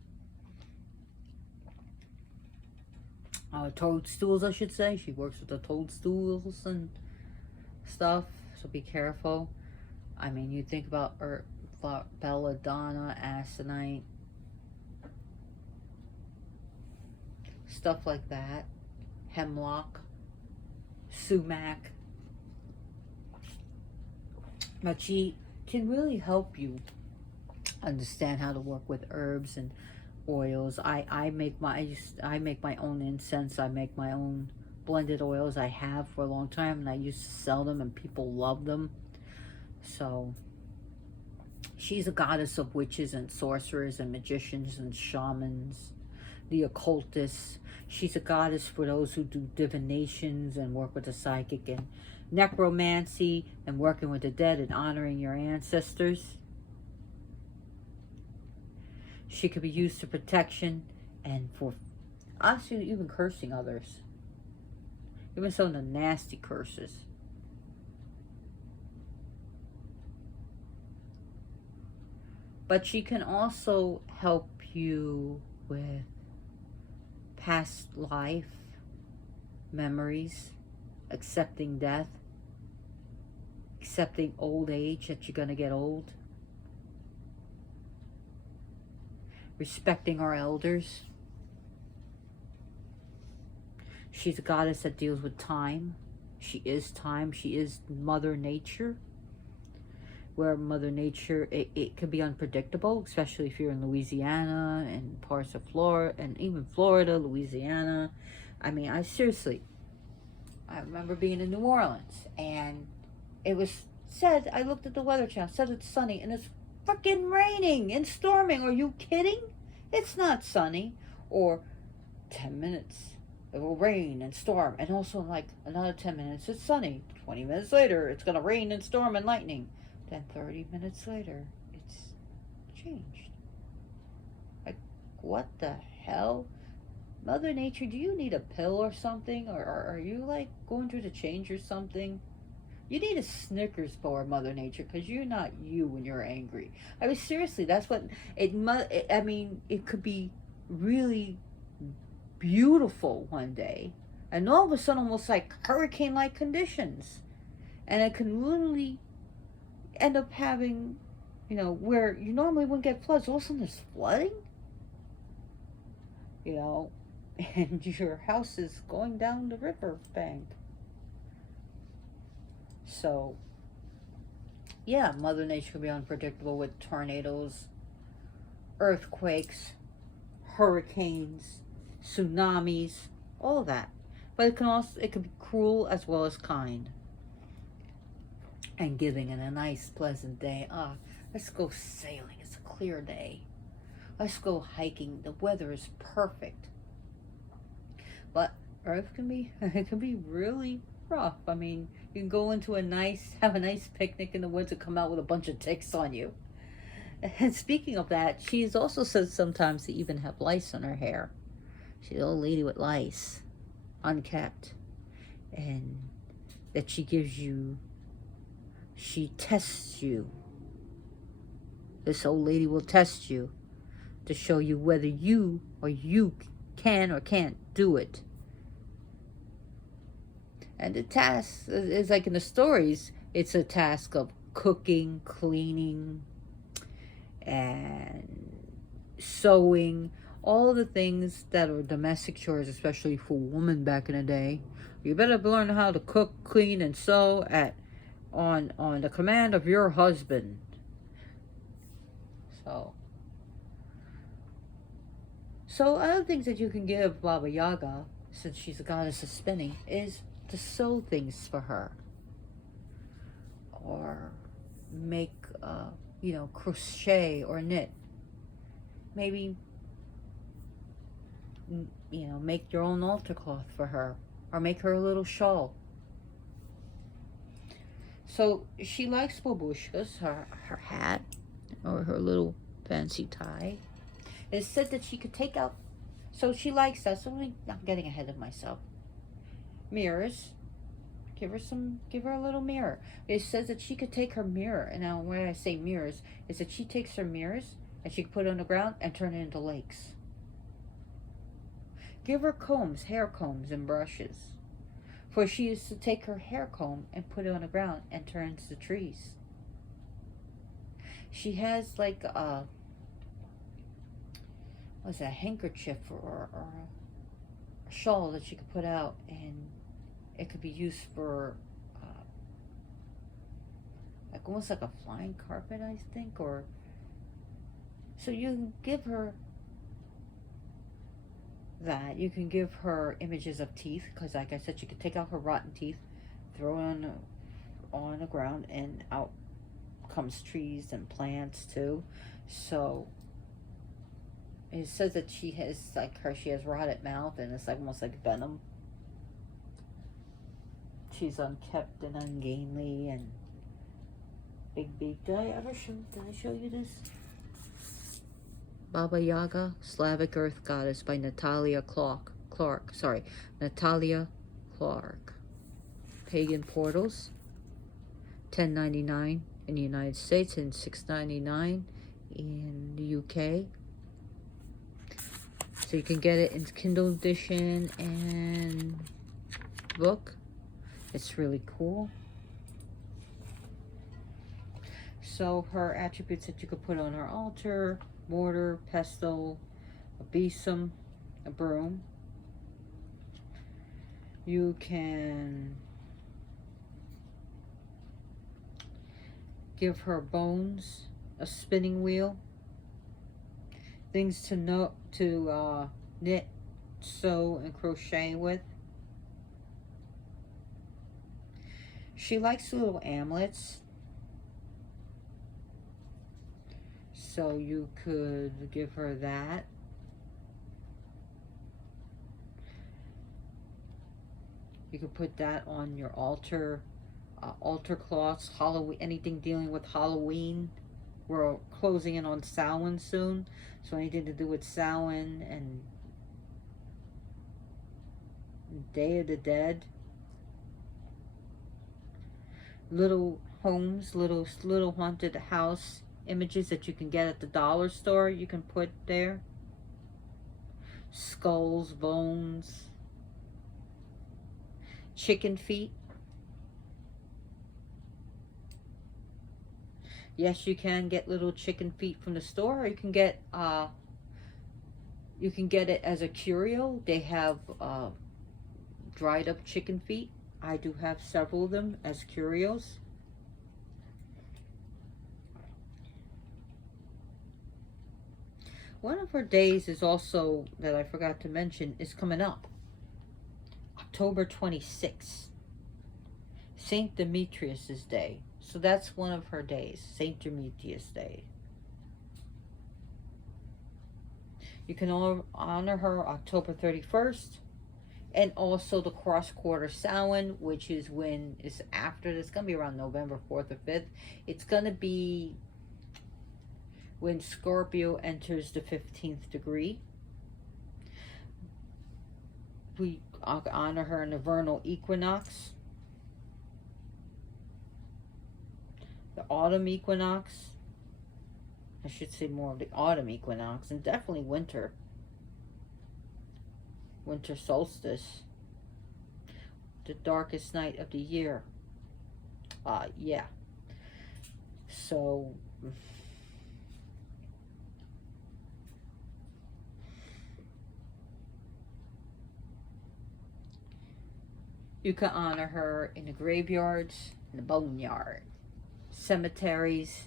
Toadstools, I should say. She works with the toadstools and stuff. So be careful. I mean, you think about belladonna, aconite, stuff like that. Hemlock. Sumac. But she can really help you understand how to work with herbs and oils. I make my own incense. I make my own blended oils. I have for a long time, and I used to sell them, and people love them. So she's a goddess of witches and sorcerers and magicians and shamans, the occultists. She's a goddess for those who do divinations and work with the psychic, and necromancy and working with the dead and honoring your ancestors. She could be used for protection and for actually even cursing others. Even some of the nasty curses. But she can also help you with past life memories, accepting death, accepting old age, that you're going to get old, respecting our elders. She's a goddess that deals with time. She is time. She is Mother Nature. Where Mother Nature, it can be unpredictable, especially if you're in Louisiana and parts of Florida, and even Florida, Louisiana. I mean, I remember being in New Orleans, and it was said, I looked at the Weather Channel, said it's sunny, and it's freaking raining and storming. Are you kidding? It's not sunny. Or 10 minutes, it will rain and storm, and also like another 10 minutes, it's sunny. 20 minutes later, it's going to rain and storm and lightning. Then 30 minutes later, it's changed. Like, what the hell? Mother Nature, do you need a pill or something? Or are you, like, going through the change or something? You need a Snickers bar, Mother Nature, because you're not you when you're angry. I mean, seriously, that's what... I mean, it could be really beautiful one day. And all of a sudden, almost like hurricane-like conditions. And it can literally end up having, where you normally wouldn't get floods, all of a sudden there's flooding, and your house is going down the river bank. So, yeah, Mother Nature can be unpredictable with tornadoes, earthquakes, hurricanes, tsunamis, all of that. But it can be cruel as well as kind. And giving in a nice, pleasant day. Let's go sailing. It's a clear day. Let's go hiking. The weather is perfect. But Earth can be really rough. I mean, you can go into have a nice picnic in the woods and come out with a bunch of ticks on you. And speaking of that, she's also said sometimes to even have lice on her hair. She's an old lady with lice, unkept. And that she tests you. This old lady will test you to show you whether you can or can't do it. And the task is like in the stories, it's a task of cooking, cleaning, and sewing, all the things that are domestic chores, especially for women back in the day. You better learn how to cook, clean, and sew on the command of your husband. So other things that you can give Baba Yaga, since she's a goddess of spinning, is to sew things for her, or make crochet or knit. Maybe make your own altar cloth for her, or make her a little shawl. So she likes babushkas, her hat, or her little fancy tie. It's said that she could take out, so she likes that. So I'm getting ahead of myself. Mirrors. Give her a little mirror. It says that she could take her mirror, and now when I say mirrors, is that she takes her mirrors and she can put it on the ground and turn it into lakes. Give her combs, hair combs and brushes. For she used to take her hair comb and put it on the ground and turn it into trees. She has like a handkerchief or a shawl that she could put out, and it could be used for almost like a flying carpet, I think. Or so you can give her that. You can give her images of teeth, because like I said, she could take out her rotten teeth, throw it on the ground, and out comes trees and plants too. So it says that she has rotted mouth, and it's like almost like venom. She's unkept and ungainly and big beak. Did I show you this? Baba Yaga, Slavic Earth Goddess by Natalia Clark. Natalia Clark. Pagan Portals, $10.99 in the United States and $6.99 in the UK. So you can get it in Kindle edition and book. It's really cool. So her attributes that you could put on her altar: mortar, pestle, a besom, a broom. You can give her bones, a spinning wheel, things to knit, sew, and crochet with. She likes little amulets, so you could give her that. You could put that on your altar, altar cloths, Halloween, anything dealing with Halloween. We're closing in on Samhain soon, so anything to do with Samhain and Day of the Dead. Little homes, little haunted house images that you can get at the dollar store, you can put there. Skulls, bones, chicken feet. Yes, you can get little chicken feet from the store, or you can get it as a curio. They have dried up chicken feet. I do have several of them as curios. One of her days is also, that I forgot to mention, is coming up. October 26th. St. Demetrius' Day. So that's one of her days. St. Demetrius' Day. You can honor her October 31st. And also the cross-quarter Samhain, which is when it's after. It's going to be around November 4th or 5th. It's going to be when Scorpio enters the 15th degree. We honor her in the vernal equinox, the autumn equinox. I should say more of the autumn equinox, and definitely winter solstice, the darkest night of the year. Yeah. So you can honor her in the graveyards, in the boneyard, cemeteries,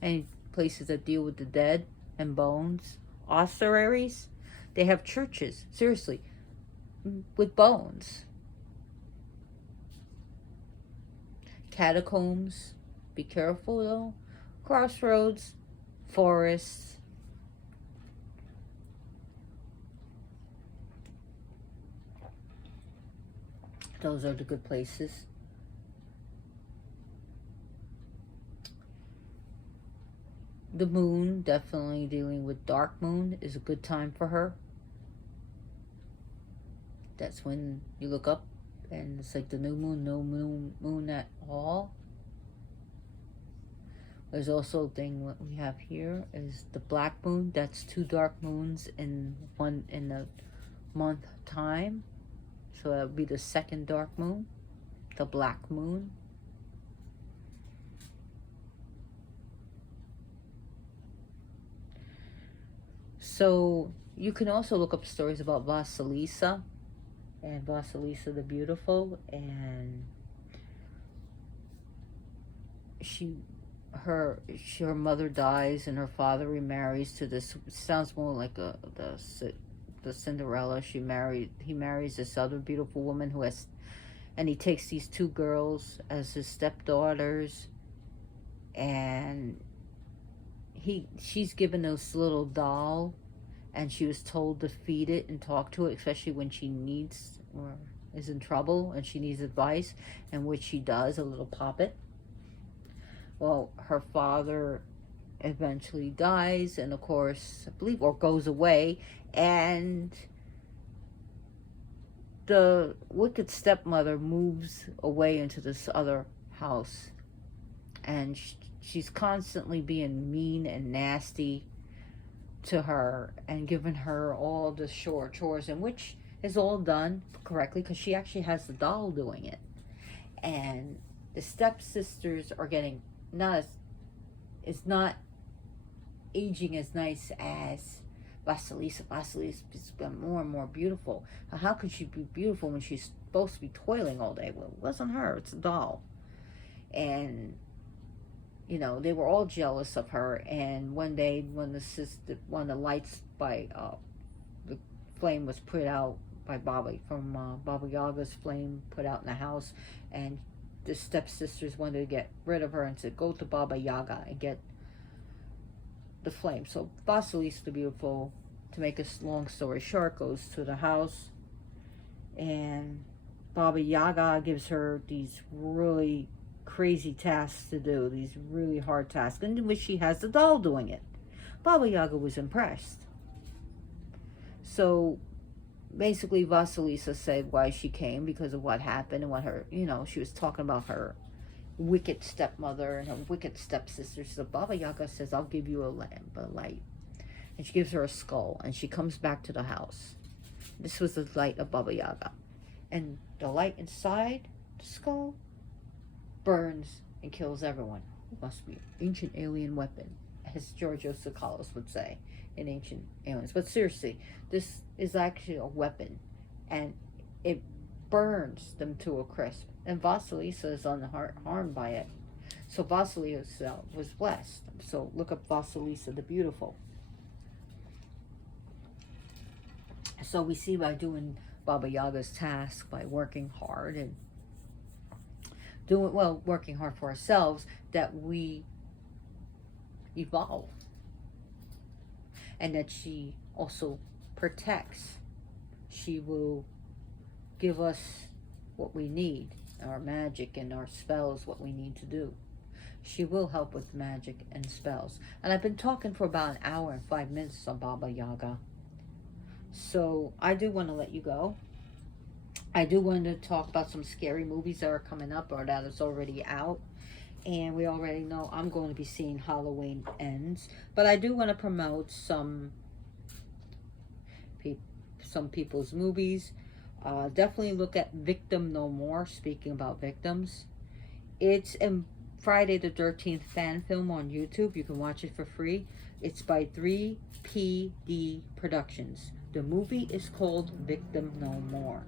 any places that deal with the dead and bones, ossuaries. They have churches, seriously, with bones. Catacombs, be careful though. Crossroads, forests. Those are the good places. The moon, definitely dealing with dark moon, is a good time for her. That's when you look up and it's like the new moon, no moon at all. There's also a thing what we have here is the black moon. That's 2 dark moons in a month time. So that would be the 2nd dark moon, the black moon. So you can also look up stories about Vasilisa and Vasilisa the Beautiful, and her mother dies and her father remarries to this. Sounds more like the Cinderella. He marries this other beautiful woman and he takes these 2 girls as his stepdaughters, and she's given this little doll, and she was told to feed it and talk to it, especially when she needs or is in trouble and she needs advice, and which she does, a little puppet. Well, her father eventually dies, and of course, I believe, or goes away, and the wicked stepmother moves away into this other house, and she's constantly being mean and nasty to her and giving her all the chores, and which is all done correctly because she actually has the doll doing it. And the stepsisters are getting it's not aging as nice as Vasilisa. Vasilisa has been more and more beautiful. How could she be beautiful when she's supposed to be toiling all day? Well, it wasn't her, it's a doll. And they were all jealous of her. And one day, when the lights by the flame was put out by Baba Yaga's flame put out in the house, and the stepsisters wanted to get rid of her and said, "Go to Baba Yaga and get the flame." So Vasilisa the Beautiful, to make a long story short, goes to the house, and Baba Yaga gives her these really crazy tasks to do, these really hard tasks, in which she has the doll doing it. Baba Yaga was impressed. So basically, Vasilisa said why she came, because of what happened and what her, she was talking about her wicked stepmother and her wicked stepsister. So Baba Yaga says, "I'll give you a light." And she gives her a skull, and she comes back to the house. This was the light of Baba Yaga. and the light inside the skull burns and kills everyone. It must be an ancient alien weapon, as Giorgio Tsoukalos would say in Ancient Aliens. But seriously, this is actually a weapon, and it burns them to a crisp. And Vasilisa is unharmed by it. So Vasilisa was blessed. So look up Vasilisa the Beautiful. So we see by doing Baba Yaga's task, by working hard and working hard for ourselves, that we evolve. And that she also protects. She will give us what we need, our magic and our spells, what we need to do. She will help with magic and spells. And I've been talking for about an hour and 5 minutes on Baba Yaga. So I do want to let you go. I do want to talk about some scary movies that are coming up or that is already out. And we already know I'm going to be seeing Halloween Ends. But I do want to promote some people's movies. Definitely look at Victim No More, speaking about victims. It's a Friday the 13th fan film on YouTube. You can watch it for free. It's by 3PD Productions. The movie is called Victim No More.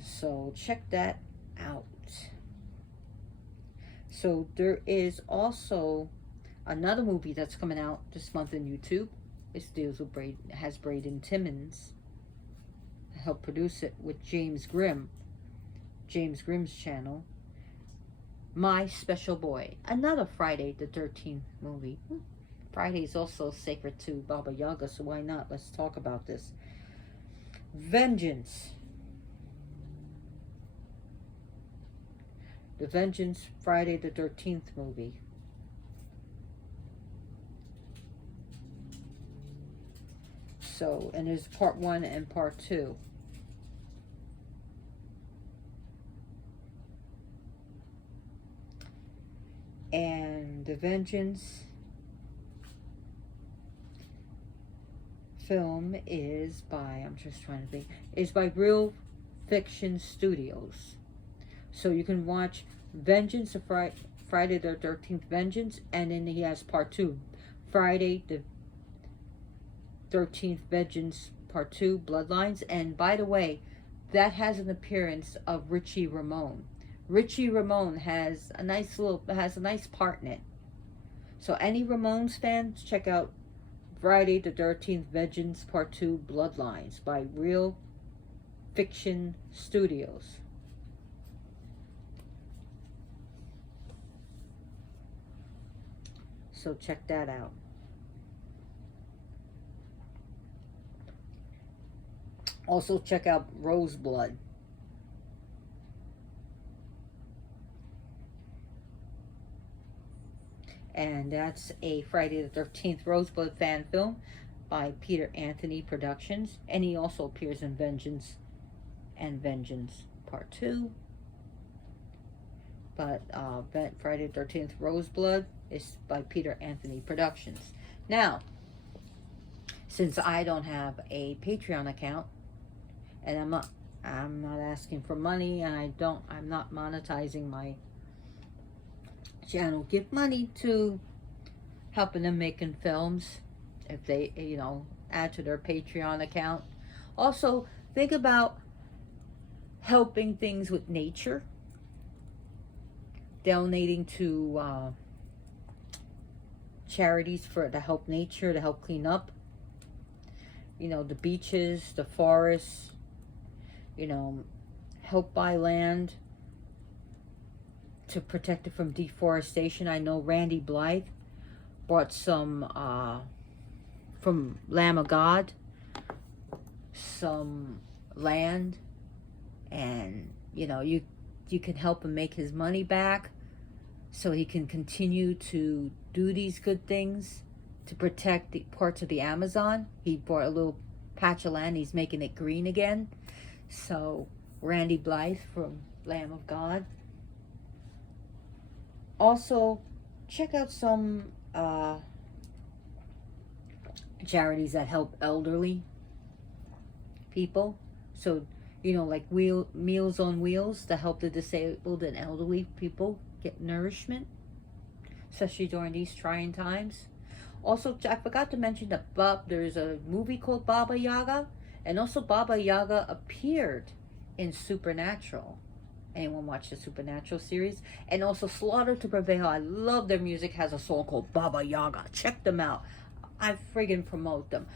So check that out. So there is also another movie that's coming out this month on YouTube. It deals with has Braden Timmons helped produce it with James Grimm. James Grimm's channel. My Special Boy. Another Friday the 13th movie. Friday is also sacred to Baba Yaga, so why not? Let's talk about this. Vengeance. The Vengeance Friday the 13th movie. So, and there's part 1 and part 2. And the Vengeance film is by, I'm just trying to think, is by Real Fiction Studios. So you can watch Vengeance, Friday the 13th Vengeance, and then he has part 2, Friday the 13th Vengeance part 2, Bloodlines. And by the way, that has an appearance of Richie Ramone. Richie Ramone has a nice part in it. So any Ramones fans, check out Friday the 13th Vengeance part 2, Bloodlines by Real Fiction Studios. So check that out. Also check out Roseblood. And that's a Friday the 13th Roseblood fan film by Peter Anthony Productions. And he also appears in Vengeance and Vengeance Part 2. But Friday the 13th Roseblood is by Peter Anthony Productions. Now, since I don't have a Patreon account, and I'm not asking for money, and I'm not monetizing my channel. Give money to helping them making films if they, add to their Patreon account. Also, think about helping things with nature. Donating to charities to help nature, to help clean up. The beaches, the forests. Help buy land to protect it from deforestation. I know Randy Blythe bought some from Lamb of God, some land, and you can help him make his money back so he can continue to do these good things to protect the parts of the Amazon. He bought a little patch of land, he's making it green again. So Randy Blythe from Lamb of God. Also, check out some charities that help elderly. people. So, like Meals on Wheels to help the disabled and elderly people get nourishment, especially during these trying times. Also, I forgot to mention that there's a movie called Baba Yaga, and also Baba Yaga appeared in Supernatural. Anyone watch the Supernatural series? And also Slaughter to Prevail. I love their music. Has a song called Baba Yaga. Check them out. I friggin' promote them.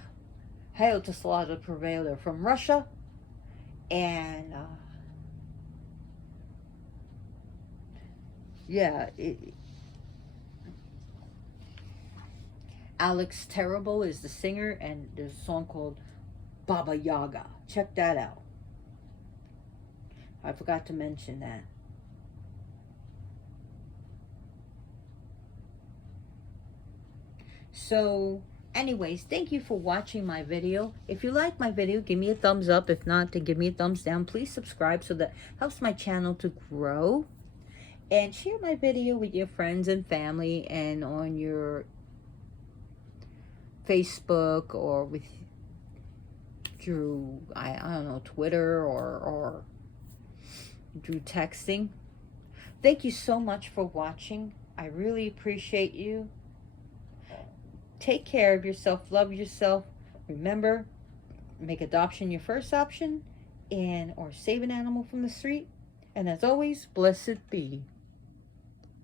Hail to Slaughter to Prevail. They're from Russia. And yeah, Alex Terrible is the singer, and there's a song called Baba Yaga. Check that out. I forgot to mention that. So, anyways, thank you for watching my video. If you like my video, give me a thumbs up. If not, then give me a thumbs down. Please subscribe so that helps my channel to grow. And share my video with your friends and family, and on your Facebook, or with through I don't know, Twitter, or through texting. Thank you so much for watching. I really appreciate you. Take care of yourself. Love yourself. Remember, make adoption your first option, or save an animal from the street. And as always, blessed be.